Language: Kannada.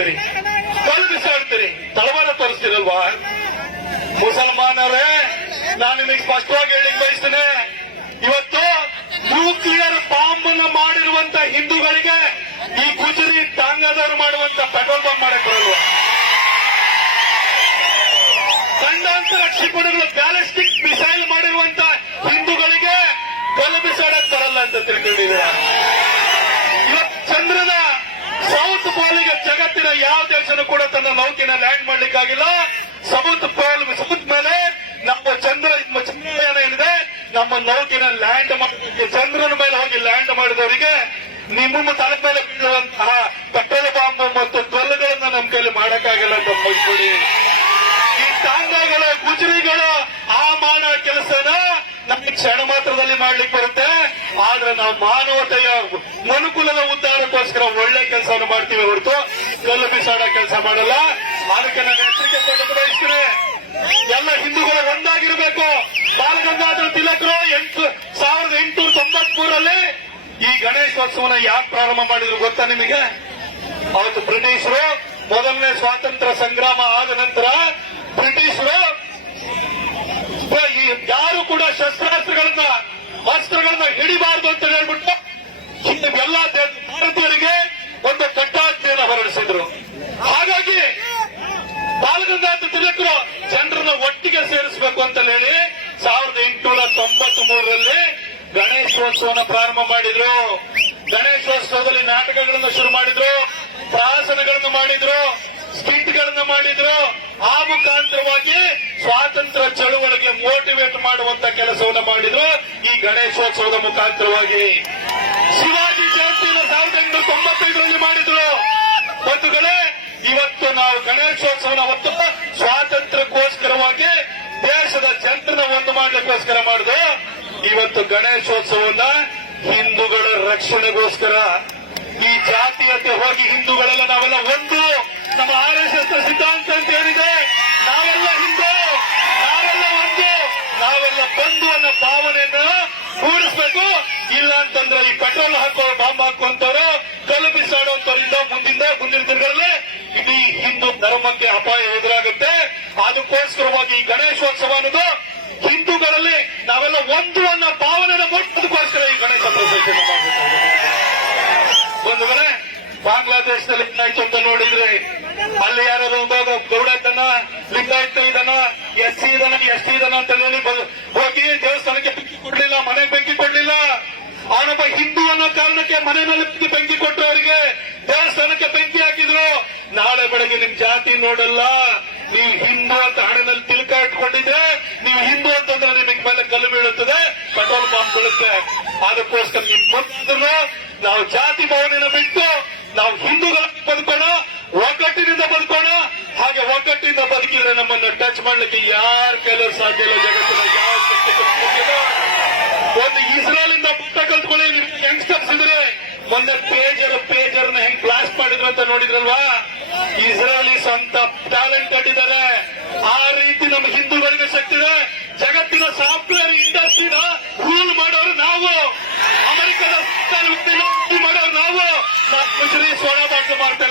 ಮಾಡ್ತೀರಿ ಕಲ್ಲು ಬಿಸಾಡ್ತೀರಿ ತಳವಾರ ತೋರಿಸ್ತೀರಲ್ವಾ? ಮುಸಲ್ಮಾನರೇ, ನಾನು ನಿಮಗೆ ಸ್ಪಷ್ಟವಾಗಿ ಹೇಳಿ ಬಯಸ್ತೇನೆ. ಇವತ್ತು ನ್ಯೂಕ್ಲಿಯರ್ ಬಾಂಬ್ನ ಮಾಡಿರುವಂತ ಹಿಂದೂಗಳಿಗೆ ಈ ಗುಜರಿ ತಾಂಗದವರು ಮಾಡುವಂತ ಪೆಟ್ರೋಲ್ ಬಾಂಬ್ ಮಾಡಕ್ ಬರಲ್ವಾ? ಕ್ಷಿಪಣಿಗಳು ಬ್ಯಾಲಿಸ್ಟಿಕ್ ಮಿಸೈಲ್ ಮಾಡಿರುವಂತ ಹಿಂದೂಗಳಿಗೆ ಕಲ್ಲು ಬಿಸಾಡಕ್ ಬರಲ್ಲ ಅಂತ ತಿಳ್ಕೊಂಡಿದ್ದೀರಾ? ಸೌತ್ ಪಾಲಿಗೆ ಜಗತ್ತಿನ ಯಾವ ದೇಶನೂ ಕೂಡ ತನ್ನ ನೌಕಿನ ಲ್ಯಾಂಡ್ ಮಾಡ್ಲಿಕ್ಕಾಗಿಲ್ಲ. ಸಮುದ್ರ ಪಾಲ್, ಸಮುದ್ರ ಮೇಲೆ ನಮ್ಮ ಚಂದ್ರ ಚಂದ್ರಯಾನ ಏನಿದೆ, ನಮ್ಮ ನೌಕಿನ ಲ್ಯಾಂಡ್ ಚಂದ್ರನ ಮೇಲೆ ಹೋಗಿ ಲ್ಯಾಂಡ್ ಮಾಡಿದವರಿಗೆ ನಿಮ್ಮ ತಲೆ ಮೇಲೆ ಬೀಳುವಂತಹ ಪೆಟ್ರೋಲ್ ಬಾಂಬ್ ಮತ್ತು ಕಲ್ಲುಗಳನ್ನ ನಮ್ಮ ಕೈಲಿ ಮಾಡಕ್ಕಾಗಿಲ್ಲ ಅಂತ ಮುಗಿಸ್ಬಿಡಿ ಈ ಟಾಂಗಾಗಳು ಗುಜರಿಗಳು ಆ ಮಾಡೋ ಕೆಲಸನ ಕ್ಷಣ ಮಾತ್ರದಲ್ಲಿ ಮಾಡ್ಲಿಕ್ಕೆ ಬರುತ್ತೆ. ಆದ್ರೆ ನಾವು ಮಾನವತೆಯ ಮನುಕುಲದ ಉದ್ದಾರಕ್ಕೋಸ್ಕರ ಒಳ್ಳೆ ಕೆಲಸವನ್ನು ಮಾಡ್ತೀವಿ ಹೊರತು ಕಲ್ಲು ಬಿಸಾಡೋ ಕೆಲಸ ಮಾಡಲ್ಲ. ಅದಕ್ಕೆ ನಾನು ಎಚ್ಚರಿಕೆ ಕೊಡಕ್ಕೆ ಬಯಸ್ತೇನೆ ಎಲ್ಲ ಹಿಂದೂಗಳು ಒಂದಾಗಿರ್ಬೇಕು. ಬಾಲಗಂಗಾಧರ ತಿಲಕರು ಎಂಟು, ಸಾವಿರದ ಎಂಟುನೂರ ತೊಂಬತ್ ಮೂರಲ್ಲಿ ಈ ಗಣೇಶೋತ್ಸವನ ಯಾಕೆ ಪ್ರಾರಂಭ ಮಾಡಿದ್ರು ಗೊತ್ತಾ ನಿಮಗೆ? ಅವತ್ತು ಬ್ರಿಟಿಷರು ಮೊದಲನೇ ಸ್ವಾತಂತ್ರ್ಯ ಸಂಗ್ರಾಮ ಆದ ನಂತರ ಬ್ರಿಟಿಷರು ಈ ಯಾರು ಕೂಡ ಶಸ್ತ್ರಾಸ್ತ್ರಗಳನ್ನ ಅಸ್ತ್ರಗಳನ್ನ ಹಿಡಿಬಾರದು ಅಂತ ಹೇಳ್ಬಿಟ್ಟು ಎಲ್ಲ ಭಾರತೀಯರಿಗೆ ಒಂದು ಕಟ್ಟಾಜ್ಞೆಯನ್ನು ಹೊರಡಿಸಿದ್ರು. ಹಾಗಾಗಿ ಬಾಲಗಂಗಾಧರ ತಿಲಕರು ಜನರನ್ನ ಒಟ್ಟಿಗೆ ಸೇರಿಸಬೇಕು ಅಂತ ಹೇಳಿ ಸಾವಿರದ ಎಂಟುನೂರ ತೊಂಬತ್ ಮೂರರಲ್ಲಿ ಗಣೇಶೋತ್ಸವನ ಪ್ರಾರಂಭ ಮಾಡಿದ್ರು. ಗಣೇಶೋತ್ಸವದಲ್ಲಿ ನಾಟಕಗಳನ್ನು ಶುರು ಮಾಡಿದ್ರು ಪ್ರಹಸನಗಳನ್ನು ಮಾಡಿದ್ರು, ಸ್ಕಿಟ್ಗಳನ್ನು ಮಾಡಿದ್ರು. ಆ ಮುಖಾಂತರವಾಗಿ ಸ್ವಾತಂತ್ರ್ಯ ಮೋಟಿವೇಟ್ ಮಾಡುವಂತ ಕೆಲಸವನ್ನು ಮಾಡಿದ್ರು. ಈ ಗಣೇಶೋತ್ಸವದ ಮುಖಾಂತರವಾಗಿ ಶಿವಾಜಿ ಜಯಂತಿಯನ್ನು ಸಾವಿರದ ಎಂಟುನೂರ ತೊಂಬತ್ತೈದರಲ್ಲಿ ಮಾಡಿದ್ರು. ಬಂಧುಗಳೇ, ಇವತ್ತು ನಾವು ಗಣೇಶೋತ್ಸವನ ಹೊತ್ತು ಸ್ವಾತಂತ್ರ್ಯಕ್ಕೋಸ್ಕರವಾಗಿ ದೇಶದ ಜನರನ್ನ ಒಂದು ಮಾಡಲಿಕ್ಕೋಸ್ಕರ ಮಾಡಿದ್ರು ಇವತ್ತು ಗಣೇಶೋತ್ಸವನ ಹಿಂದೂಗಳ ರಕ್ಷಣೆಗೋಸ್ಕರ. ಈ ಜಾತೀಯತೆ ಹೋಗಿ ಹಿಂದೂಗಳೆಲ್ಲ ನಾವೆಲ್ಲ ಒಂದು. ನಮ್ಮ ಆರ್ ಎಸ್ ಎಸ್ ಸಿದ್ಧಾಂತ ಅಂತ ಏನಿದೆ ನಾವೆಲ್ಲ ಹಿಂದೂ ನಾವೆಲ್ಲ ಒಂದು ನಾವೆಲ್ಲ ಬಂದು ಅನ್ನೋ ಭಾವನೆಯನ್ನ ಕೂಡಿಸ್ಬೇಕು ಇಲ್ಲ ಅಂತಂದ್ರೆ ಈ ಪೆಟ್ರೋಲ್ ಹಾಕೋ ಬಾಂಬ್ ಹಾಕುವಂತವ್ರು ಕಲ್ಲು ಮುಂದಿಂದ ಮುಂದಿನ ದಿನಗಳಲ್ಲಿ ಇಡೀ ಹಿಂದೂ ಧರ್ಮಕ್ಕೆ ಅಪಾಯ ಎದುರಾಗುತ್ತೆ. ಅದಕ್ಕೋಸ್ಕರವಾಗಿ ಈ ಗಣೇಶೋತ್ಸವ ಅನ್ನೋದು ಹಿಂದೂಗಳಲ್ಲಿ ನಾವೆಲ್ಲ ಒಂದು ಅನ್ನೋ ಭಾವನೆನ ಮುಟ್ಟದಕ್ಕೋಸ್ಕರ ಈ ಗಣೇಶ ಬಂಧುಗಳೇ, ಬಾಂಗ್ಲಾದೇಶದಲ್ಲಿ ಏನಾಯ್ತು ಅಂತ ನೋಡಿದ್ರೆ ಅಲ್ಲಿ ಯಾರು ಗೌಡ ಇದ್ದಾನ ಲಿಂಗಾಯತ ಇದಾನ ಎಸ್ ಸಿ ಅಂತ ಹೇಳಿ ಹೋಗಿ ದೇವಸ್ಥಾನಕ್ಕೆ ಬೆಂಕಿ ಕೊಡ್ಲಿಲ್ಲ, ಮನೆಗೆ ಬೆಂಕಿ ಕೊಡ್ಲಿಲ್ಲ. ಅವನೊಬ್ಬ ಹಿಂದೂ ಅನ್ನೋ ಕಾರಣಕ್ಕೆ ಮನೆ ಮೇಲೆ ಬೆಂಕಿ ಕೊಟ್ಟರು ಅವರಿಗೆ. ದೇವಸ್ಥಾನಕ್ಕೆ ಬೆಂಕಿ ಹಾಕಿದ್ರು. ನಾಳೆ ಬೆಳಗ್ಗೆ ನಿಮ್ ಜಾತಿ ನೋಡಲ್ಲ. ನೀವು ಹಿಂದೂ ಅಂತ ಹಣದಲ್ಲಿ ತಿಲಕ ಇಟ್ಕೊಂಡಿದ್ರೆ ನೀವು ಹಿಂದೂ ಅಂತಂದ್ರೆ ನಿಮಗೆ ಮೇಲೆ ಕಲ್ಲು ಬೀಳುತ್ತದೆ. ಪೆಟ್ರೋಲ್ ಬಾಂಬ್ ಬೀಳುತ್ತೆ. ಅದಕ್ಕೋಸ್ಕರ ನಿಮ್ ನಾವು ಜಾತಿ ಭವನ ಬಿಟ್ಟು ನಾವು ಹಿಂದೂಗಳಾಗಿ ಬದುಕೋಣ. ಯಾಕಂದ್ರೆ ನಮ್ಮನ್ನು ಟಚ್ ಮಾಡ್ಲಿಕ್ಕೆ ಯಾರ ಕೆಲವರು ಸಾಧ್ಯ ಇಲ್ಲ ಜಗತ್ತಿನ ಯಾವ ಒಂದು ಇಸ್ರಾಲಿಂದ ಪುಟ್ಟ ಕಲ್ತ್ಕೊಳ್ಳಿ. ಯಂಗ್ಸ್ಟರ್ಸ್ ಇದ್ರೆ ಮೊನ್ನೆ ಪೇಜರ್ ಪೇಜರ್ನ ಹೆಂಗ್ ಬ್ಲಾಸ್ಟ್ ಮಾಡಿದ್ರು ಅಂತ ನೋಡಿದ್ರಲ್ವಾ? ಇಸ್ರೇಲಿ ಅಂತ ಟ್ಯಾಲೆಂಟ್ ಕಟ್ಟಿದ್ದಾರೆ. ಆ ರೀತಿ ನಮ್ಮ ಹಿಂದೂಗಳಿಗೆ ಶಕ್ತಿ ಇದೆ. ಜಗತ್ತಿನ ಸಾಫ್ಟ್ವೇರ್ ಇಂಡಸ್ಟ್ರಿನ ರೂಲ್ ಮಾಡೋರು ನಾವು. ಅಮೆರಿಕದ ಮಾಡೋರು ನಾವು. ನಾವು ಮಿಷನರಿ ಮಾಡ್ತಾರೆ